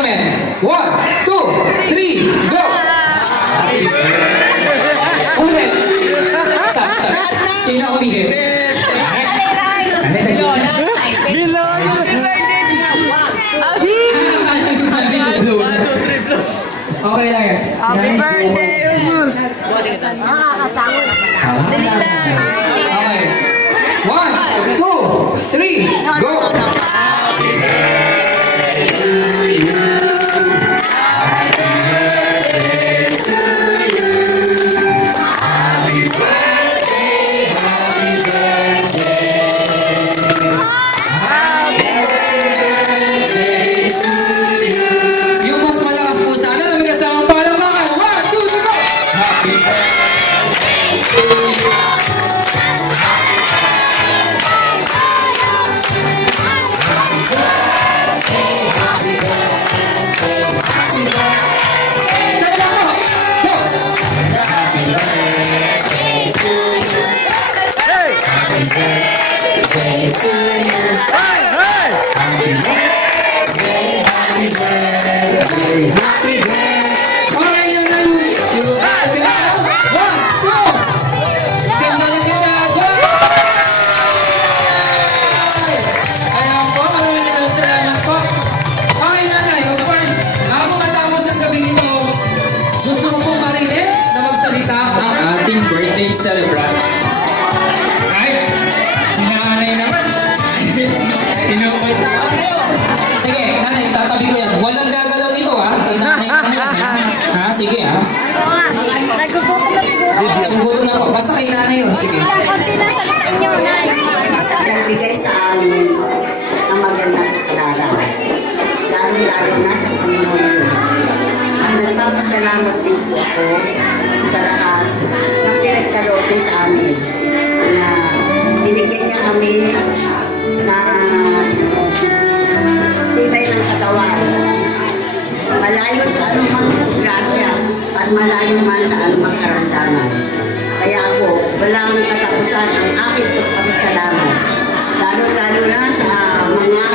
1, 2, 3, go! Ulit! Stop. Sino ulihin? Ano sa iyo? Okay lang yan. Happy birthday, Usul! Dali lang. Okay. 1, 2, 3, go! Celebrant. Ay, nanay naman. Sige, nanay, tatabi ko yan. Walang gagalaw nito, ha? Nanay, ha? Sige, ha? Nagugutom na siguro. Nagugutom na ako. Basta kay nanay yun. Sige. Konti lang sa inyo, Nay. Nagbigay sa amin ng magandang pag-aaral. Lalo-lalo na sa Panginoon Diyos. At nagpapasalamat din po ako sa lahat ng pinagkaloob sa amin na binigyan niya kami na tibay ng katawan. Malayo sa anumang disgrasya at malayo man sa anumang karamdaman. Kaya ako, walang katapusan ang aking pagpapasalamat. Lalo-lalo na sa mga